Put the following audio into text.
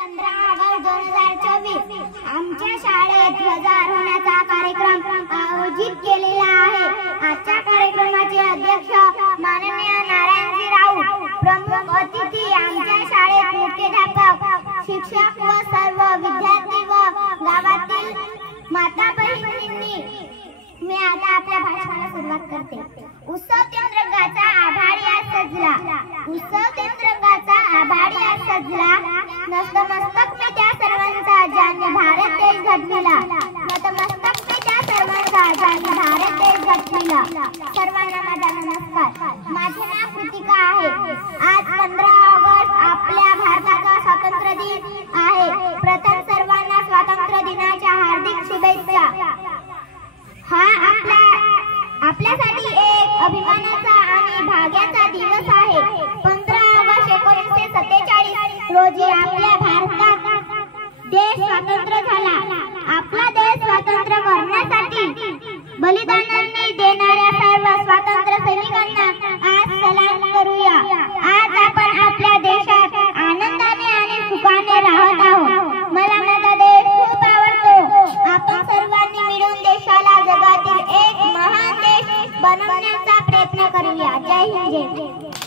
15 August 2024 आमच्या शाळेत ध्वजारोहणाचा कार्यक्रम आयोजित केलेला आहे। आजच्या कार्यक्रमाचे अध्यक्ष माननीय नारायणजी राऊत, प्रमुख अतिथी आमच्या शाळेत मुख्याध्यापक, शिक्षक व सर्व विद्यार्थी व गावातील माता बहिणींनी। मी आता आपल्या भाषणाला सुरुवात करते। उत्सव तिरंगाचा आभाळी आज सजला, उत्सव तिरंगाचा आभाळी आज सजला। नतमस्तक मी त्या सर्वांचा ज्यांनी भारत देश घडविला, नतमस्तक मी त्या सर्वांचा ज्यांनी भारत देश घडविला। सर्वांना माझा नमस्कार। माझे नाव कृतिका आहे। आज 15 ऑगस्ट आपल्या भारताचा स्वातंत्र्य दिन आहे। प्रथम सर्वांना स्वातंत्र्य दिनाच्या हार्दिक शुभेच्छा। हा आपल्यासाठी एक अभिमानाचा आणि भाग्याचा दिवस आहे। 15 ऑगस्ट 1947 रोजी आपल्या भारतात देश स्वतंत्र झाला। आपला देश स्वतंत्र करण्यासाठी बलिदानांनी देणाऱ्या सर्व स्वातंत्र्य सैनिकांना आज सलाम करूया। आज आपण आपल्या देशात आनंदाने आणि सुखाने राहत आहोत। मला माझा देश खूप आवडतो। आपण सर्वांनी मिळून देशाला जगातील एक महान देश बनवण्याचा प्रयत्न करूया। जय हिंद, जय